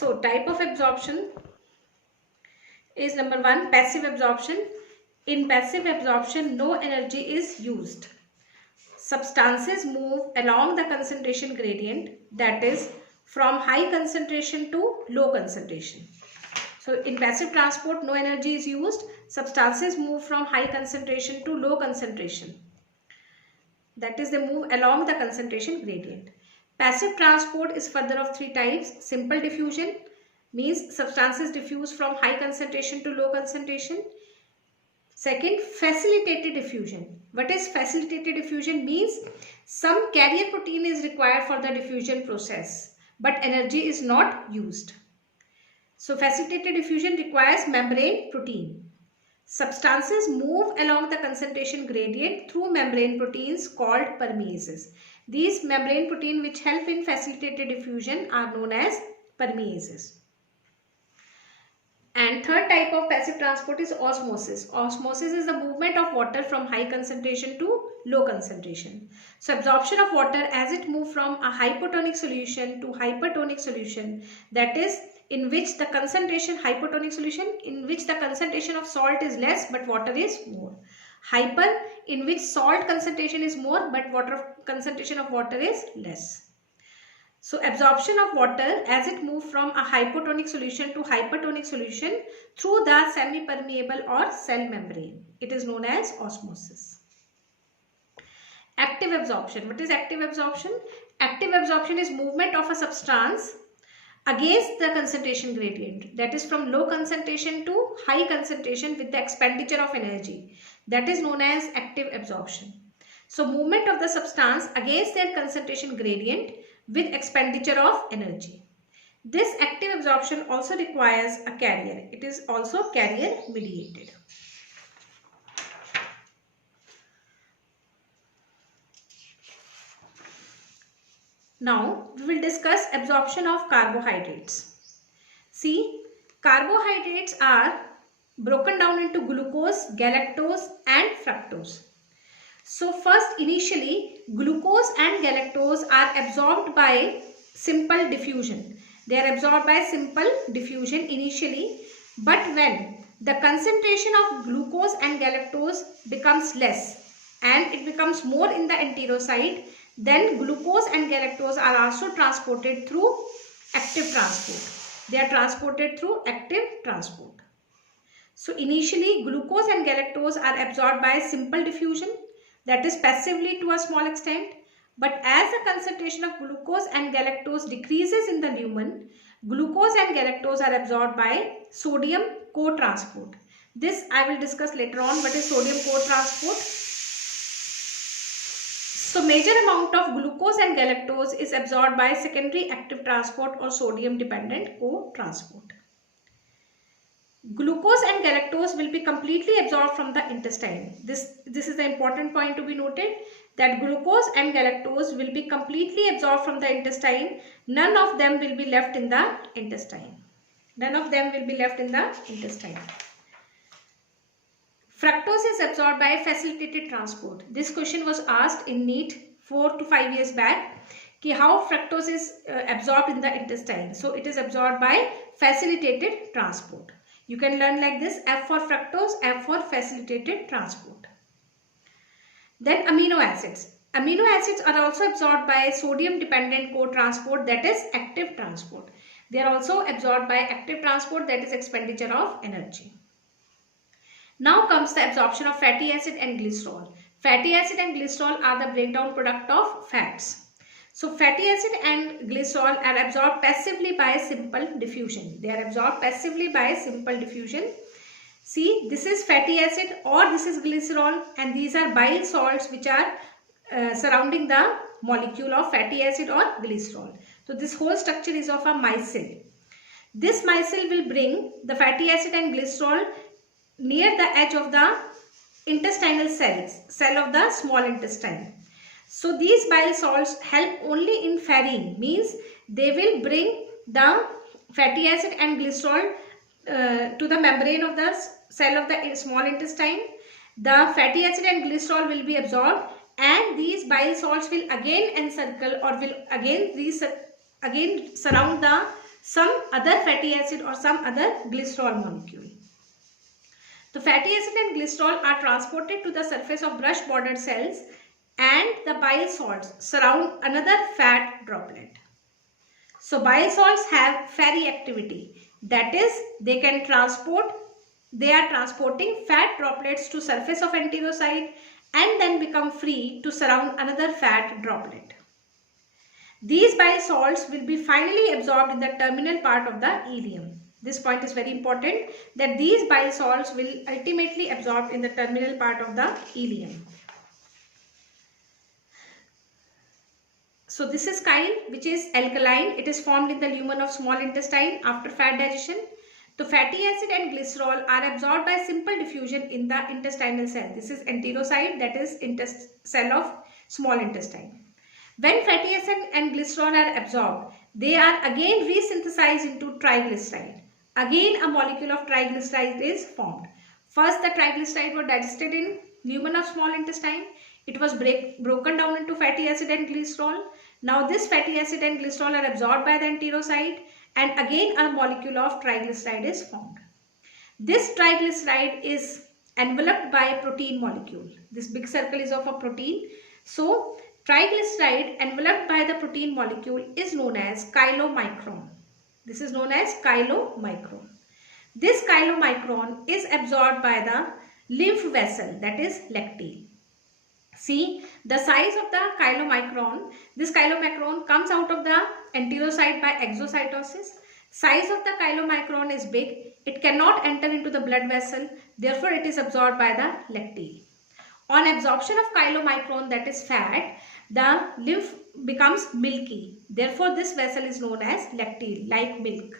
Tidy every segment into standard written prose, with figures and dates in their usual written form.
So type of absorption is number 1, passive absorption. In passive absorption, no energy is used. Substances move along the concentration gradient, that is from high concentration to low concentration. So in passive transport, no energy is used. Substances move from high concentration to low concentration. That is, they move along the concentration gradient. Passive transport is further of 3 types. Simple diffusion means substances diffuse from high concentration to low concentration. Second, facilitated diffusion. What is facilitated diffusion? Means some carrier protein is required for the diffusion process, but energy is not used. So facilitated diffusion requires membrane protein. Substances move along the concentration gradient through membrane proteins called permeases. These membrane proteins which help in facilitated diffusion are known as permeases. And third type of passive transport is osmosis. Osmosis is the movement of water from high concentration to low concentration. So absorption of water as it moves from a hypotonic solution to hypertonic solution, that is in which the concentration, hypotonic solution in which the concentration of salt is less but water is more. Hyper, in which salt concentration is more but concentration of water is less. So absorption of water as it moves from a hypotonic solution to hypertonic solution through the semi-permeable or cell membrane. It is known as osmosis. Active absorption. What is active absorption? Active absorption is movement of a substance against the concentration gradient, that is from low concentration to high concentration with the expenditure of energy. That is known as active absorption. So movement of the substance against their concentration gradient with expenditure of energy. This active absorption also requires a carrier. It is also carrier mediated. Now we will discuss absorption of carbohydrates. See, carbohydrates are broken down into glucose, galactose and fructose. So first, initially glucose and galactose are absorbed by simple diffusion. They are absorbed by simple diffusion initially, but when the concentration of glucose and galactose becomes less and it becomes more in the enterocyte, then glucose and galactose are also transported through active transport. They are transported through active transport. So initially glucose and galactose are absorbed by simple diffusion, that is passively to a small extent, but as the concentration of glucose and galactose decreases in the lumen, glucose and galactose are absorbed by sodium co-transport. This I will discuss later on. What is sodium co-transport? So major amount of glucose and galactose is absorbed by secondary active transport or sodium dependent co-transport. Glucose and galactose will be completely absorbed from the intestine. This is the important point to be noted, that glucose and galactose will be completely absorbed from the intestine. None of them will be left in the intestine. None of them will be left in the intestine. Fructose is absorbed by facilitated transport. This question was asked in NEET 4 to 5 years back, कि how fructose is absorbed in the intestine. So it is absorbed by facilitated transport. You can learn like this: F for fructose, F for facilitated transport. Then amino acids. Amino acids are also absorbed by sodium dependent co-transport, that is active transport. They are also absorbed by active transport, that is expenditure of energy. Now comes the absorption of fatty acid and glycerol. Fatty acid and glycerol are the breakdown product of fats. So fatty acid and glycerol are absorbed passively by simple diffusion. They are absorbed passively by simple diffusion. See, this is fatty acid or this is glycerol, and these are bile salts which are surrounding the molecule of fatty acid or glycerol. So this whole structure is of a micelle. This micelle will bring the fatty acid and glycerol near the edge of the intestinal cell of the small intestine. So these bile salts help only in ferrying, means they will bring the fatty acid and glycerol to the membrane of the cell of the small intestine. The fatty acid and glycerol will be absorbed, and these bile salts will again encircle or will again surround the some other fatty acid or some other glycerol molecule. The fatty acid and glycerol are transported to the surface of brush bordered cells and the bile salts surround another fat droplet. So bile salts have ferry activity, that is they are transporting fat droplets to surface of enterocyte and then become free to surround another fat droplet. These bile salts will be finally absorbed in the terminal part of the ileum. This point is very important, that these bile salts will ultimately absorb in the terminal part of the ileum. So this is chyle, which is alkaline. It is formed in the lumen of small intestine after fat digestion. The fatty acid and glycerol are absorbed by simple diffusion in the intestinal cell. This is enterocyte, that is cell of small intestine. When fatty acid and glycerol are absorbed, they are again resynthesized into triglyceride. Again a molecule of triglyceride is formed. First the triglyceride was digested in lumen of small intestine. It was broken down into fatty acid and glycerol. Now this fatty acid and glycerol are absorbed by the enterocyte and again a molecule of triglyceride is formed. This triglyceride is enveloped by a protein molecule. This big circle is of a protein. So triglyceride enveloped by the protein molecule is known as chylomicron. This is known as chylomicron. This chylomicron is absorbed by the lymph vessel, that is lacteal. See the size of the chylomicron. This chylomicron comes out of the enterocyte by exocytosis. Size of the chylomicron is big. It cannot enter into the blood vessel. Therefore, it is absorbed by the lacteal. On absorption of chylomicron, that is fat, the lymph becomes milky. Therefore, this vessel is known as lacteal, like milk.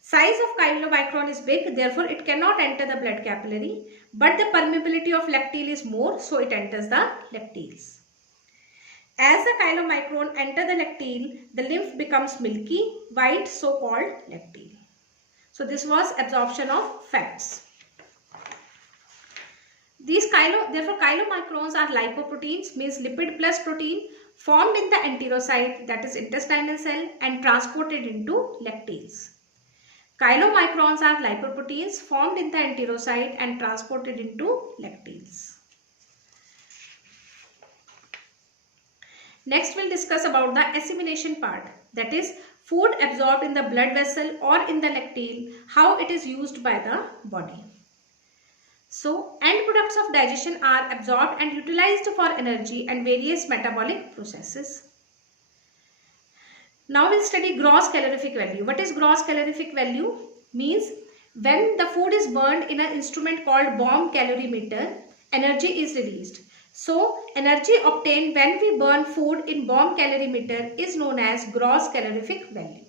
Size of chylomicron is big, therefore it cannot enter the blood capillary, but the permeability of lacteal is more, so it enters the lacteals. As the chylomicron enter the lacteal, the lymph becomes milky, white, so called lacteal. So this was absorption of fats. Therefore chylomicrons are lipoproteins, means lipid plus protein, formed in the enterocyte, that is intestinal cell, and transported into lacteals. Chylomicrons are lipoproteins formed in the enterocyte and transported into lacteals. Next we'll discuss about the assimilation part, that is food absorbed in the blood vessel or in the lacteal, how it is used by the body. So end products of digestion are absorbed and utilized for energy and various metabolic processes. Now we'll study gross calorific value. What is gross calorific value? Means when the food is burned in an instrument called bomb calorimeter, energy is released. So energy obtained when we burn food in bomb calorimeter is known as gross calorific value.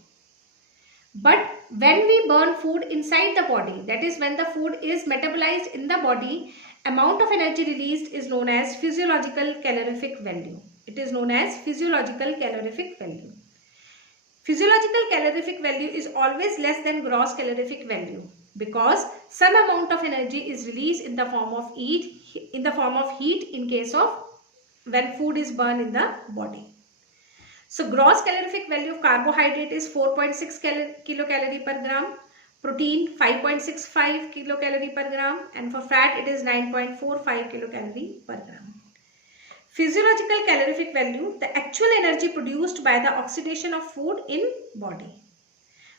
But when we burn food inside the body, that is when the food is metabolized in the body, amount of energy released is known as physiological calorific value. It is known as physiological calorific value. Physiological calorific value is always less than gross calorific value because some amount of energy is released in the form of heat in case of when food is burned in the body. So gross calorific value of carbohydrate is 4.6 kilocalorie per gram, protein 5.65 kilocalorie per gram, and for fat it is 9.45 kilocalorie per gram. Physiological calorific value, the actual energy produced by the oxidation of food in body.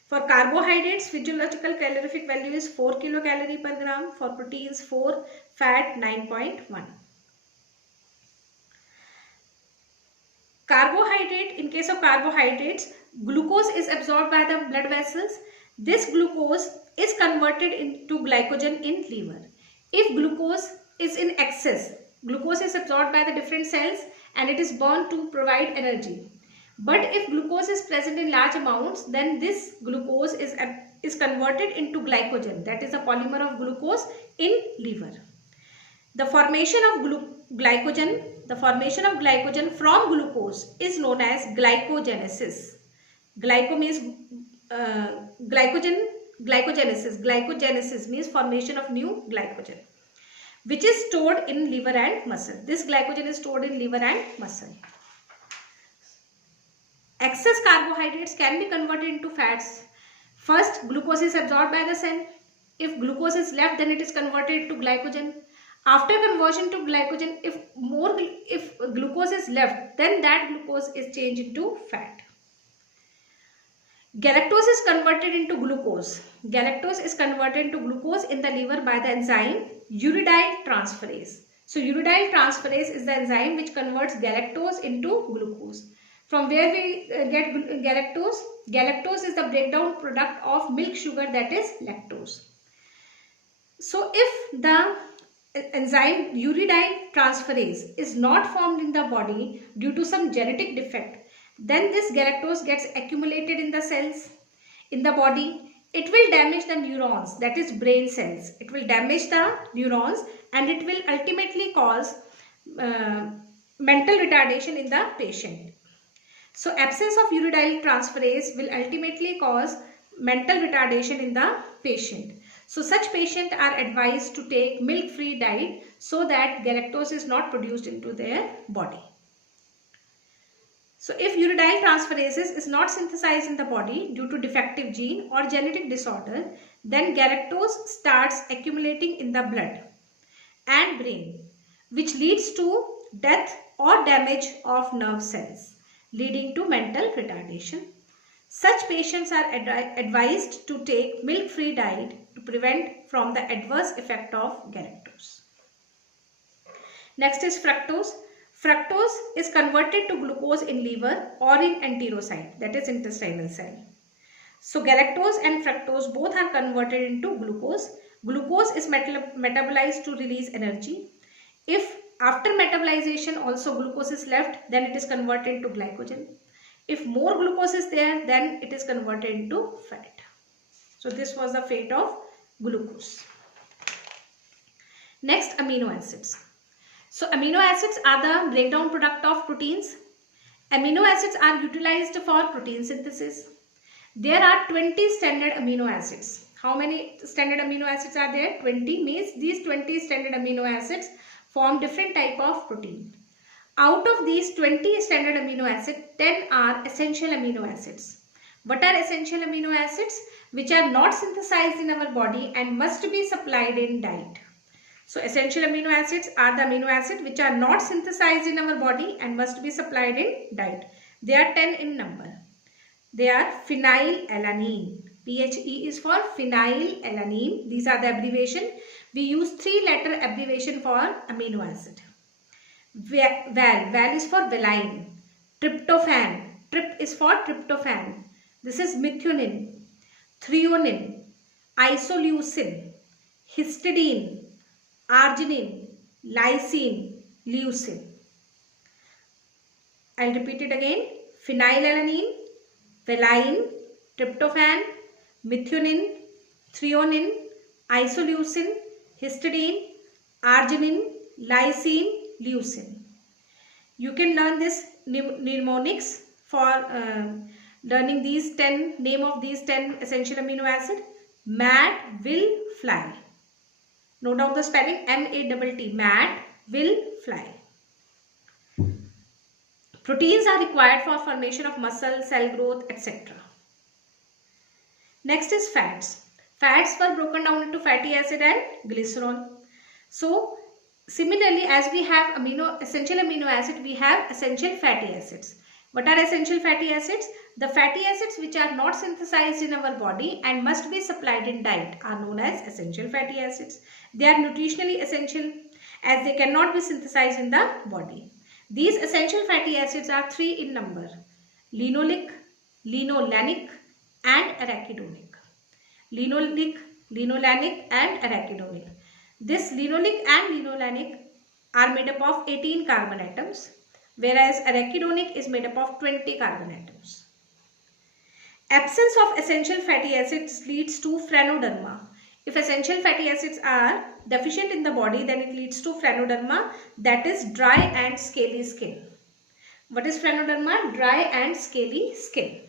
For carbohydrates, physiological calorific value is 4 kilocalorie per gram, for proteins 4, fat 9.1. Carbohydrate, in case of carbohydrates, glucose is absorbed by the blood vessels. This glucose is converted into glycogen in liver. If glucose is in excess, glucose is absorbed by the different cells and it is burned to provide energy. But if glucose is present in large amounts, then this glucose is converted into glycogen, that is a polymer of glucose in liver. The formation of glycogen from glucose is known as glycogenesis. Glyco means glycogenesis. Glycogenesis means formation of new glycogen, which is stored in liver and muscle. This glycogen is stored in liver and muscle. Excess carbohydrates can be converted into fats. First, glucose is absorbed by the cell. If glucose is left, then it is converted to glycogen. After conversion to glycogen, if glucose is left, then that glucose is changed into fat. Galactose is converted into glucose. Galactose is converted into glucose in the liver by the enzyme uridyl transferase. So uridyl transferase is the enzyme which converts galactose into glucose. From where we get galactose? Galactose is the breakdown product of milk sugar, that is lactose. So if the enzyme uridyl transferase is not formed in the body due to some genetic defect, then this galactose gets accumulated in the cells in the body. It will damage the neurons, that is brain cells. It will damage the neurons and it will ultimately cause mental retardation in the patient. So absence of uridyl transferase will ultimately cause mental retardation in the patient. So such patients are advised to take milk-free diet so that galactose is not produced into their body. So if uridyl transferase is not synthesized in the body due to defective gene or genetic disorder, then galactose starts accumulating in the blood and brain, which leads to death or damage of nerve cells, leading to mental retardation. Such patients are advised to take milk-free diet to prevent from the adverse effect of galactose. Next is fructose. Fructose is converted to glucose in liver or in enterocyte, that is intestinal cell. So galactose and fructose both are converted into glucose. Glucose is metabolized to release energy. If after metabolization also glucose is left, then it is converted into glycogen. If more glucose is there, then it is converted into fat. So this was the fate of glucose. Next, amino acids. So amino acids are the breakdown product of proteins. Amino acids are utilized for protein synthesis. There are 20 standard amino acids. How many standard amino acids are there? 20 means these 20 standard amino acids form different type of protein. Out of these 20 standard amino acids, 10 are essential amino acids. What are essential amino acids? Which are not synthesized in our body and must be supplied in diet. So essential amino acids are the amino acids which are not synthesized in our body and must be supplied in diet. They are 10 in number. They are phenylalanine. PHE is for phenylalanine. These are the abbreviation. We use 3-letter abbreviation for amino acid. Val is for valine. Tryptophan. Trip is for tryptophan. This is methionine, threonine, isoleucine, histidine, arginine, lysine, leucine. I'll repeat it again. Phenylalanine, valine, tryptophan, methionine, threonine, isoleucine, histidine, arginine, lysine, leucine. You can learn this mnemonics for learning these 10 name of these 10 essential amino acid. Mad will fly. Note down the spelling MATT. Mad will fly. Proteins are required for formation of muscle, cell growth, etc. Next is fats. Fats were broken down into fatty acid and glycerol. So similarly, as we have essential amino acid, we have essential fatty acids. What are essential fatty acids? The fatty acids which are not synthesized in our body and must be supplied in diet are known as essential fatty acids. They are nutritionally essential as they cannot be synthesized in the body. These essential fatty acids are 3 in number: linoleic, linolenic and arachidonic. Linoleic, linolenic and arachidonic. This linoleic and linolenic are made up of 18 carbon atoms, whereas arachidonic is made up of 20 carbon atoms. Absence of essential fatty acids leads to phrenoderma. If essential fatty acids are deficient in the body, then it leads to phrenoderma, that is dry and scaly skin. What is phrenoderma? Dry and scaly skin.